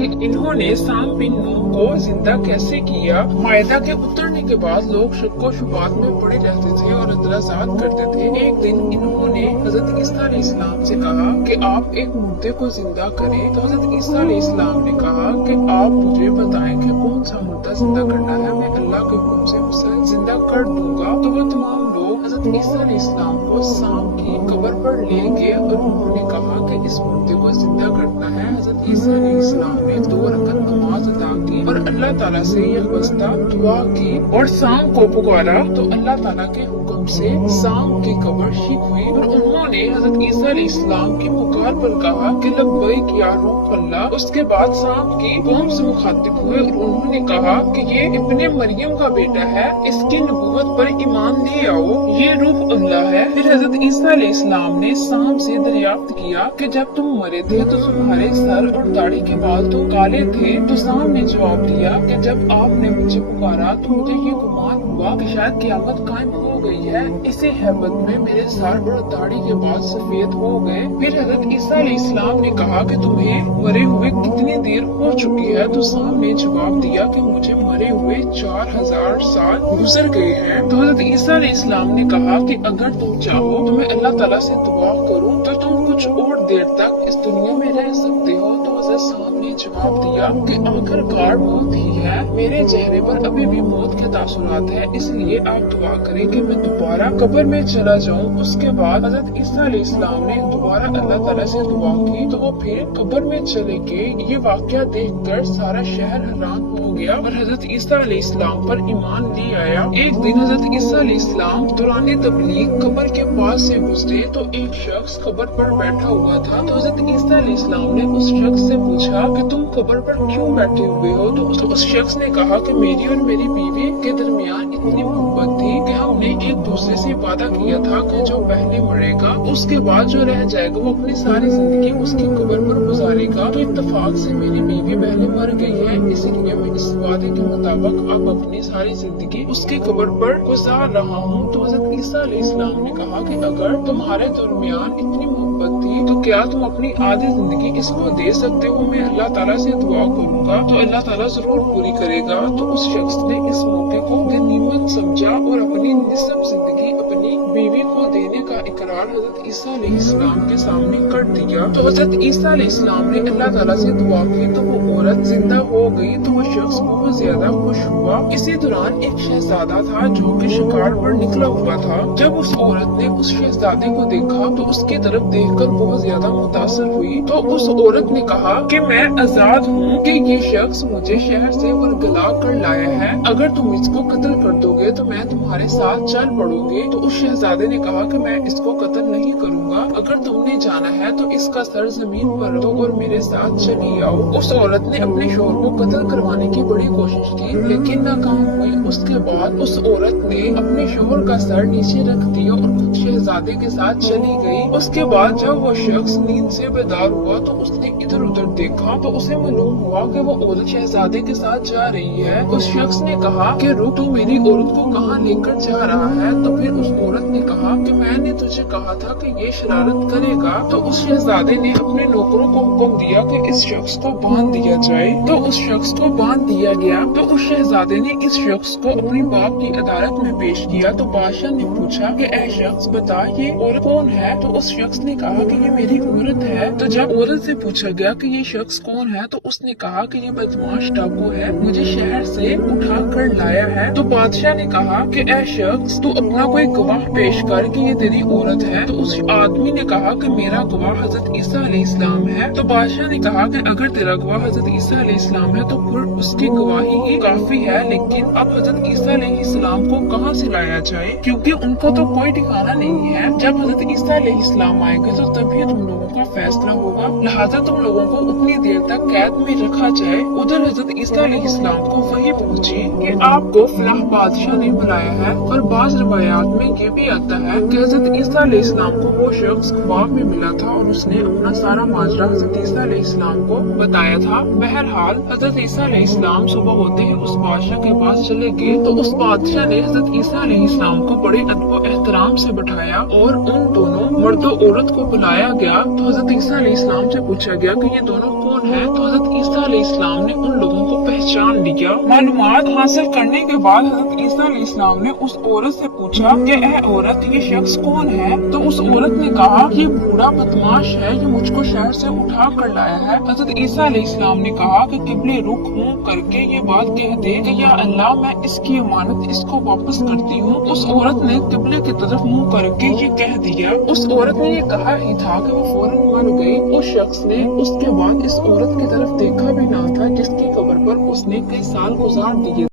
कि इन्होंने साम बिन नूह को जिंदा कैसे किया। मायदा के उतरने के बाद लोग शक्को शुबात में पड़े रहते थे और इतराजात करते थे। एक दिन इन्होंने हजरत ईसा अलैहिस्सलाम से कहा कि आप एक मुर्दे को जिंदा करें। तो हजरत ईसा अलैहिस्सलाम ने कहा कि आप मुझे बताएं कि कौन सा मुर्दा जिंदा करना है, मैं अल्लाह के हुक्म से उसे जिंदा कर दूंगा। तो वो तमाम लोग हजरत ईसा अलैहिस्सलाम को साम की कब्र पर ले गए और उन्होंने कहा कि इस मुर्दे को जिंदा करना है। हजरत ईसा अलैहिस्सलाम ने 2 रकात नमाज अदा की और अल्लाह ताला से यह वस्ता दुआ की और साम को पुकारा। तो अल्लाह ताला के हुक्म से साम की कब्र शिक हुई और उन्होंने हजरत ईसा अलैहिस्सलाम की पुकार पर कहा कि लब्बैक या रूह अल्लाह। उसके बाद साम की कौम से मुखातिब हुए और उन्होंने कहा कि ये इब्ने मरियम का बेटा है, इसकी नबूवत पर ईमान ले आओ, ये रूह अल्लाह है। फिर हजरत ईसा अलैहिस्सलाम ने साम से दरियाफ्त किया कि जब तुम मरे थे तो तुम्हारे सर और दाढ़ी के बाल तो काले थे। तो साम ने जवाब दिया कि जब आपने मुझे पुकारा तो मुझे ये गुमान हुआ कि शायद क़यामत कायम हो गई है। इसी हैबत में मेरे सर और दाढ़ी के बाल सफेद हो गए। फिर हजरत ईसा अलैहिस्सलाम ने कहा कि तुम्हें मरे हुए कितनी देर हो चुकी है। तो साम ने जवाब दिया कि मुझे मरे हुए 4000 साल गुजर गए हैं। तो हजरत ईसा अलैहिस्सलाम ने कहा कि अगर तुम चाहो तो मैं अल्लाह ताला से दुआ करूं तो तुम कुछ और देर तक इस दुनिया में रह सकते हो। तो हजरत साम ने जवाब दिया कि आखिरकार मौत ही है, मेरे चेहरे पर अभी भी मौत के तासुरात है, इसलिए आप दुआ करें कि मैं दोबारा कब्र में चला जाऊं। उसके बाद हजरत ईसा अलैहिस्सलाम ने दोबारा अल्लाह ताला से दुआ की तो वो फिर कब्र में चले गए। ये वाकया देखकर सारा शहर हैरान हो गया और हजरत ईसा अलैहिस्सलाम पर ईमान ले आया। एक दिन हजरत ईसा अलैहिस्सलाम दौरान तबलीग कब्र के पास से गुजरे तो एक शख्स कब्र पर बैठा हुआ था। तो हजरत ईसा अलैहिस्सलाम ने उस शख्स से पूछा कि तुम कब्र पर क्यों बैठे हुए हो। तो उस शख्स ने कहा कि मेरी और मेरी बीवी के दरमियान इतनी मोहब्बत थी कि हमने एक दूसरे से वादा किया था कि जो पहले मरेगा उसके बाद जो रह जाएगा वो अपनी सारी जिंदगी उसकी कब्र पर गुजारेगा। तो इत्तेफाक से मेरी बीवी पहले मर गई है, इसलिए मैं इस वादे के मुताबिक अब अपनी सारी जिंदगी उसकी कब्र पर गुजार रहा हूँ। तो हजरत ईसा अलैहिस्सलाम ने कहा कि अगर तुम्हारे दरमियान इतनी मोहब्बत थी तो क्या तुम अपनी आधी जिंदगी इसको दे सकते हो। मैं अल्लाह ताला से दुआ करूंगा तो अल्लाह ताला जरूर पूरी करेगा। तो उस शख्स ने इस मौके को गनीमत समझा और अपनी निस्फ जिंदगी अपनी बीवी को देने का इकरार हजरत ईसा अलैहिस्सलाम के सामने कर दिया। तो हजरत ईसा अलैहिस्सलाम ने अल्लाह ताला से दुआ की तो वो औरत जिंदा हो गई। तो वो शख्स बहुत ज्यादा खुश हुआ। इसी दौरान एक शहजादा था जो कि शिकार पर निकला हुआ था। जब उस औरत ने उस शहजादे को देखा तो उसकी तरफ देखकर बहुत ज्यादा मुतासर हुई। तो उस औरत ने कहा कि मैं आजाद हूँ कि ये शख्स मुझे शहर से वरगला कर लाया है, अगर तुम इसको कत्ल कर दोगे तो मैं तुम्हारे साथ चल पड़ूंगी। तो उस शहजादे ने कहा कि मैं इसको कत्ल नहीं करूँगा, अगर तुमने जाना है तो इसका सर जमीन पर रखो और मेरे साथ चली आओ। उस औरत ने अपने शोहर को कत्ल करवाने की बड़ी कोशिश की लेकिन नाकाम हुई। उसके बाद उस औरत ने अपने शोहर का सर नीचे रख दिया और खुद शहजादे के साथ चली गई। उसके बाद जब वो शख्स नींद से बेदार हुआ तो उसने इधर उधर देखा तो उसे मालूम हुआ कि वो औरत शहजादे के साथ जा रही है। उस शख्स ने कहा कि रुक, तू मेरी औरत को कहाँ लेकर जा रहा है। तो फिर उस औरत ने कहा कि मैंने तुझे कहा था कि ये शरारत करेगा। तो उस शहजादे ने अपने नौकरों को हुक्म दिया कि इस शख्स को बांध दिया जाए। तो उस शख्स को बांध दिया गया। तो उस शहजादे ने इस शख्स को अपनी बाप की अदालत में पेश किया। तो बादशाह ने पूछा कि ऐ शख्स बता ये औरत कौन है। तो उस शख्स ने कहा कि ये मेरी औरत है। तो जब औरत से पूछा गया कि ये शख्स कौन है तो उसने कहा कि ये बदमाश डाकू है, मुझे शहर से उठा कर लाया है। तो बादशाह ने कहा कि ऐ शख्स तू अपना कोई गवाह पेश कर कि ये तेरी औरत है। तो उस आदमी ने कहा कि मेरा गवाह हजरत ईसा अलैहिस्सलाम है। तो बादशाह ने कहा कि अगर तेरा गवाह हजरत ईसा अलैहिस्सलाम है तो फिर उसकी गवाही ही काफी है, लेकिन अब हजरत ईसा अलैहिस्सलाम को कहाँ से लाया जाए क्योंकि उनको तो कोई ठिकाना नहीं है। जब हजरत ईसा अलैहिस्सलाम आएंगे तो तभी तुम लोगों का फैसला होगा, लिहाजा तुम लोगों को उतनी देर तक कैद में रखा जाए। उधर हजरत ईसा अलैहिस्सलाम को वही पहुंची कि आपको फलाह बादशाह ने बुलाया है। और बाज़ रिवायात में ये भी आता है कि हजरत ईसा अलैहिस्सलाम को वो शख्स ख्वाब में मिला था और उसने अपना सारा माजरा हजरत ईसा अलैहिस्सलाम को बताया था। बहरहाल हजरत ईसा अलैहिस्सलाम सुबह होते ही उस बादशाह के पास चले गए। तो उस बादशाह ने हजरत ईसा अलैहिस्सलाम को बड़े अदब एहतराम से बैठाया और उन दोनों मर्द और औरत को बुलाया गया। तो हजरत ईसा अलैहिस्सलाम से पूछा गया कि ये दोनों कौन है। तो हजरत ईसा अलैहिस्सलाम ने उन लोगों को पहचान लिया। मालूमात हासिल करने के बाद हजरत ईसा अलैहिस्सलाम ने उस औरत से पूछा कि ए औरत, ये शख्स कौन है। तो उस औरत ने कहा, ये बूढ़ा बदमाश है, ये मुझको शहर से उठा कर लाया है। हजरत ईसा अलैहिस्सलाम ने कहा कि किबले रुख मुंह करके ये बात कह दे कि या अल्लाह, मैं इसकी अमानत इसको वापस करती हूँ। उस औरत ने किबले की तरफ मुंह करके ये कह दिया। उस औरत ने ये कहा ही था कि वो फौरन मर गई। उस शख्स ने उसके बाद इस औरत की तरफ देखा भी ना था जिसकी कब्र पर उसने कई साल गुजार दिए।